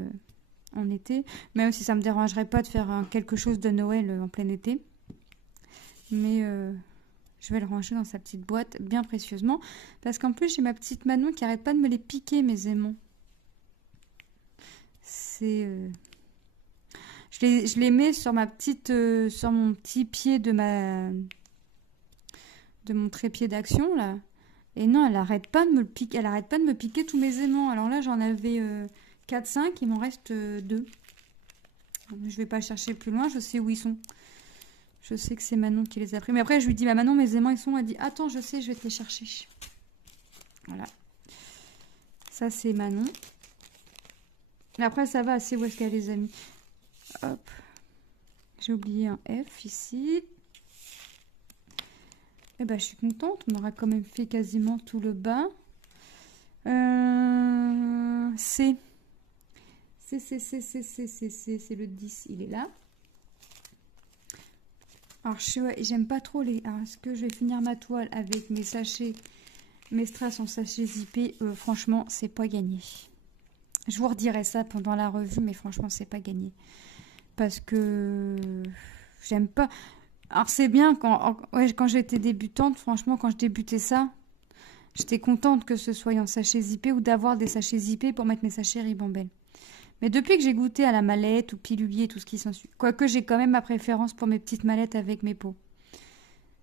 en été. Même si ça me dérangerait pas de faire quelque chose de Noël en plein été. Mais je vais le ranger dans sa petite boîte bien précieusement. Parce qu'en plus, j'ai ma petite Manon qui arrête pas de me les piquer, mes aimants. C'est... Je les mets sur ma petite... sur mon petit pied de mon trépied d'action, là. Et non, elle arrête pas de me le piquer. Elle arrête pas de me piquer tous mes aimants. Alors là, j'en avais 4-5. Il m'en reste 2. Je vais pas chercher plus loin. Je sais où ils sont. Je sais que c'est Manon qui les a pris. Mais après, je lui dis, bah Manon, mes aimants, ils sont. Elle dit, attends, je sais, je vais te les chercher. Voilà. Ça, c'est Manon. Et après, ça va assez où est-ce qu'elle les a mis. Hop. J'ai oublié un F ici. Eh ben, je suis contente. On aura quand même fait quasiment tout le bas. C. C'est le 10. Il est là. Alors, j'aime pas trop les... Alors, est-ce que je vais finir ma toile avec mes sachets, mes strass en sachets zippés? Franchement, c'est pas gagné. Je vous redirai ça pendant la revue, mais franchement, c'est pas gagné. Parce que j'aime pas... Alors, c'est bien, quand j'étais débutante, franchement, quand je débutais ça, j'étais contente que ce soit en sachet zippé ou d'avoir des sachets zippés pour mettre mes sachets Ribambelle. Mais depuis que j'ai goûté à la mallette ou pilulier, tout ce qui s'ensuit, quoique j'ai quand même ma préférence pour mes petites mallettes avec mes pots,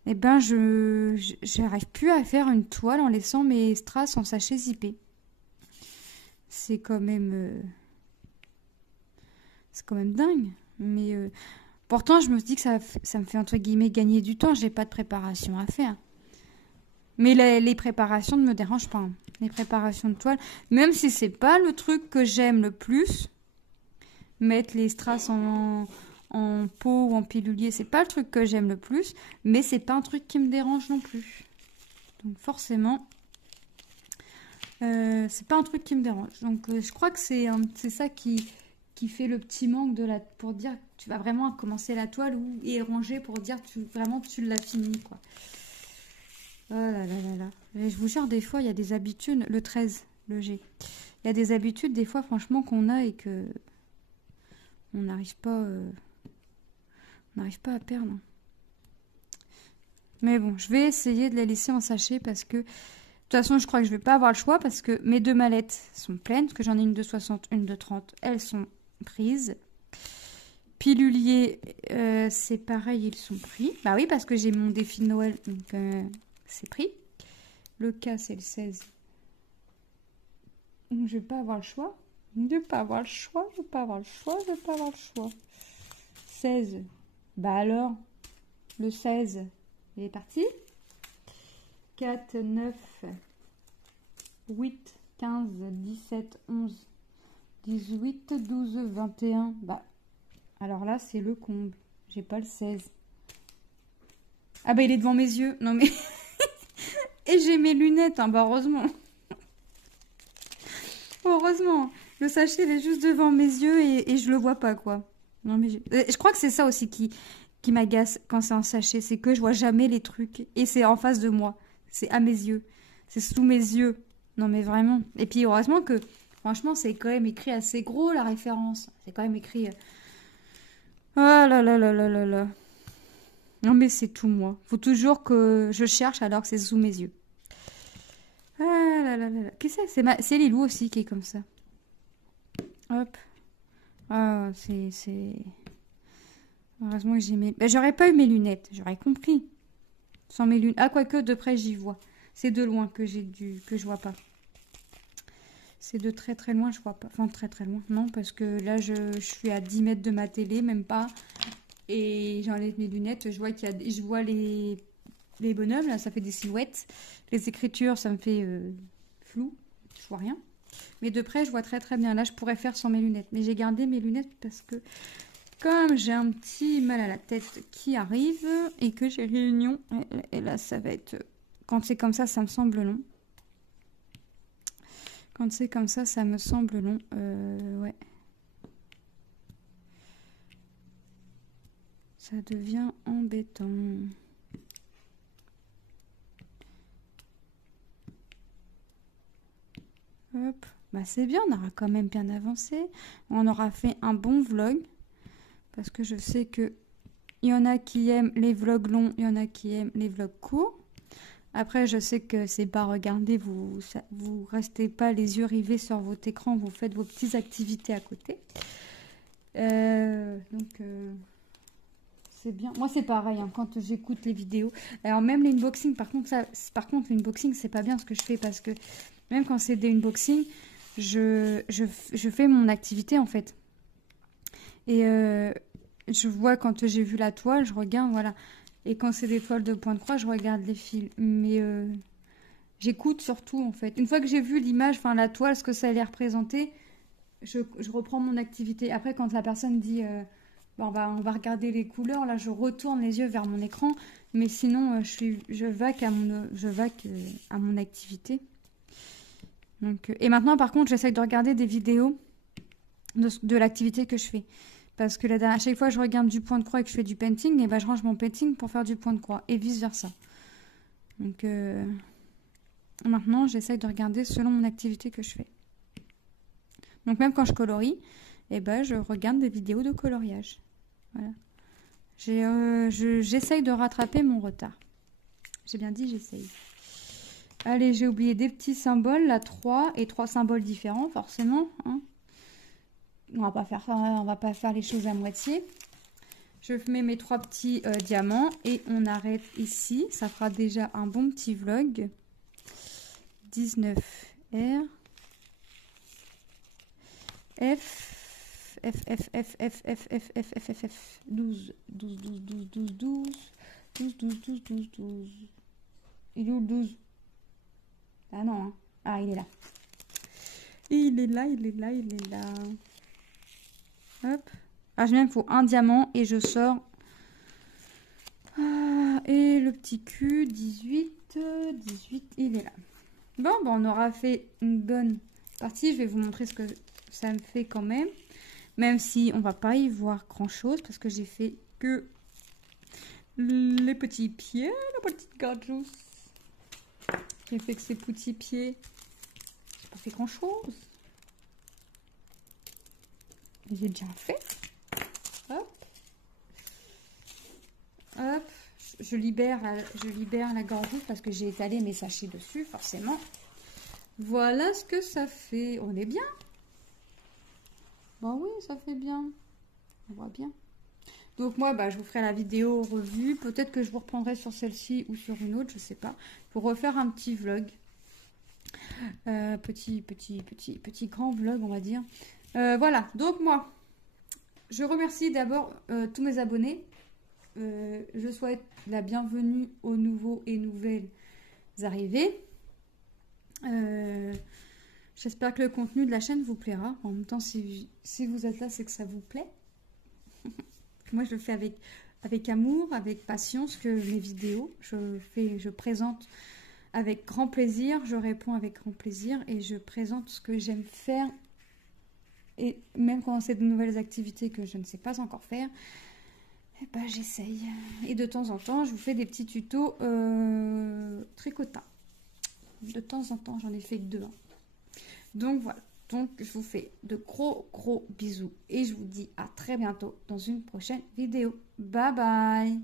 eh ben, je n'arrive plus à faire une toile en laissant mes strass en sachet zippé. C'est quand même dingue. Mais pourtant, je me dis que ça me fait entre guillemets gagner du temps. J'ai pas de préparation à faire. Mais les préparations ne me dérangent pas. Hein. Les préparations de toile, même si c'est pas le truc que j'aime le plus, mettre les strass en pot ou en pilulier, c'est pas le truc que j'aime le plus, mais c'est pas un truc qui me dérange non plus. Donc forcément, c'est pas un truc qui me dérange. Donc je crois que c'est ça qui fait le petit manque pour dire que tu vas vraiment commencer la toile et ranger pour dire que tu l'as fini, quoi. Oh là là là là. Et je vous jure, des fois, il y a des habitudes, le 13, le G. Il y a des habitudes, des fois, franchement, qu'on a et que on n'arrive pas à perdre. Mais bon, je vais essayer de les laisser en sachet parce que, de toute façon, je crois que je vais pas avoir le choix parce que mes 2 mallettes sont pleines, parce que j'en ai une de 60, une de 30. Elles sont prises. Pilulier, c'est pareil, ils sont pris. Bah oui, parce que j'ai mon défi de Noël, donc c'est pris. Le K, c'est le 16. Donc, je vais pas avoir le choix. De pas avoir le choix, de pas avoir le choix, de pas avoir le choix. 16. Bah alors, le 16, il est parti. 4, 9, 8, 15, 17, 11, 18, 12, 21. Bah, alors là, c'est le comble. J'ai pas le 16. Ah bah, il est devant mes yeux. Non mais... Et j'ai mes lunettes, hein. Bah, heureusement. Heureusement. Le sachet, il est juste devant mes yeux et je le vois pas, quoi. Non mais... Je crois que c'est ça aussi qui m'agace quand c'est en sachet. C'est que je vois jamais les trucs. Et c'est en face de moi. C'est à mes yeux. C'est sous mes yeux. Non mais vraiment. Et puis heureusement que... Franchement, c'est quand même écrit assez gros, la référence. C'est quand même écrit... Oh là là là là là là. Non mais c'est tout moi. Faut toujours que je cherche alors que c'est sous mes yeux. Ah là là là là. Qu'est-ce que c'est Lilou aussi qui est comme ça. Hop. Ah, c'est... Heureusement que j'ai mes... Ben, j'aurais pas eu mes lunettes. J'aurais compris. Sans mes lunettes. Ah, quoique, de près, j'y vois. C'est de loin que que je vois pas. C'est de très très loin, je vois pas. Enfin, très très loin. Non, parce que là, je suis à 10 mètres de ma télé, même pas. Et j'enlève mes lunettes. Je vois je vois les bonhommes, là, ça fait des silhouettes. Les écritures, ça me fait flou. Je vois rien. Mais de près, je vois très très bien. Là, je pourrais faire sans mes lunettes. Mais j'ai gardé mes lunettes parce que comme j'ai un petit mal à la tête qui arrive et que j'ai réunion, et là, ça va être... Quand c'est comme ça me semble long. Quand c'est comme ça me semble long. Ouais. Ça devient embêtant. Hop. Bah c'est bien, on aura quand même bien avancé. On aura fait un bon vlog. Parce que je sais que il y en a qui aiment les vlogs longs, il y en a qui aiment les vlogs courts. Après, je sais que c'est pas regarder, vous restez pas les yeux rivés sur votre écran, vous faites vos petites activités à côté. Donc, c'est bien. Moi, c'est pareil, hein, quand j'écoute les vidéos. Alors, même les unboxings, par contre, l'unboxing, c'est pas bien ce que je fais parce que même quand c'est des unboxings, je fais mon activité en fait. Et je vois quand j'ai vu la toile, je regarde, voilà. Et quand c'est des toiles de point de croix, je regarde les fils. Mais j'écoute surtout, en fait. Une fois que j'ai vu l'image, enfin la toile, ce que ça allait représenter, je reprends mon activité. Après, quand la personne dit, bon, on va regarder les couleurs, là, je retourne les yeux vers mon écran. Mais sinon, je vaque à mon activité. Donc, et maintenant, par contre, j'essaye de regarder des vidéos de l'activité que je fais. Parce que à chaque fois que je regarde du point de croix et que je fais du painting, et ben je range mon painting pour faire du point de croix. Et vice versa. Donc maintenant, j'essaye de regarder selon mon activité que je fais. Donc même quand je colorie, et ben je regarde des vidéos de coloriage. Voilà. J'essaye de rattraper mon retard. J'ai bien dit j'essaye. Allez, j'ai oublié des petits symboles, là 3 et 3 symboles différents forcément. Hein. On va pas faire les choses à moitié. Je mets mes 3 petits diamants et on arrête ici. Ça fera déjà un bon petit vlog. 19 R F 12 Il est où le 12? Ah non, hein. Ah, il est là. Il est là. Hop. Ah, il me faut un diamant et je sors. Ah, et le petit cul, 18, il est là. Bon, on aura fait une bonne partie. Je vais vous montrer ce que ça me fait quand même. Même si on va pas y voir grand chose parce que j'ai fait que les petits pieds, la petite garjousse. Qui a fait que ces petits pieds, j'ai pas fait grand chose. J'ai bien fait. Hop. Hop. Je libère la gorgousse parce que j'ai étalé mes sachets dessus, forcément. Voilà ce que ça fait. On est bien. Bon oui, ça fait bien. On voit bien. Donc moi, je vous ferai la vidéo revue. Peut-être que je vous reprendrai sur celle-ci ou sur une autre, je sais pas. Pour refaire un petit vlog. Petit grand vlog, on va dire. Voilà, donc moi, je remercie d'abord tous mes abonnés. Je souhaite la bienvenue aux nouveaux et nouvelles arrivées. J'espère que le contenu de la chaîne vous plaira. En même temps, si vous êtes là, c'est que ça vous plaît. Moi, je le fais avec amour, avec patience que mes vidéos. Je présente avec grand plaisir, je réponds avec grand plaisir et je présente ce que j'aime faire. Et même quand c'est de nouvelles activités que je ne sais pas encore faire, eh ben, j'essaye. Et de temps en temps, je vous fais des petits tutos tricotin. De temps en temps, j'en ai fait que 2. Hein. Donc voilà. Donc je vous fais de gros bisous et je vous dis à très bientôt dans une prochaine vidéo. Bye bye.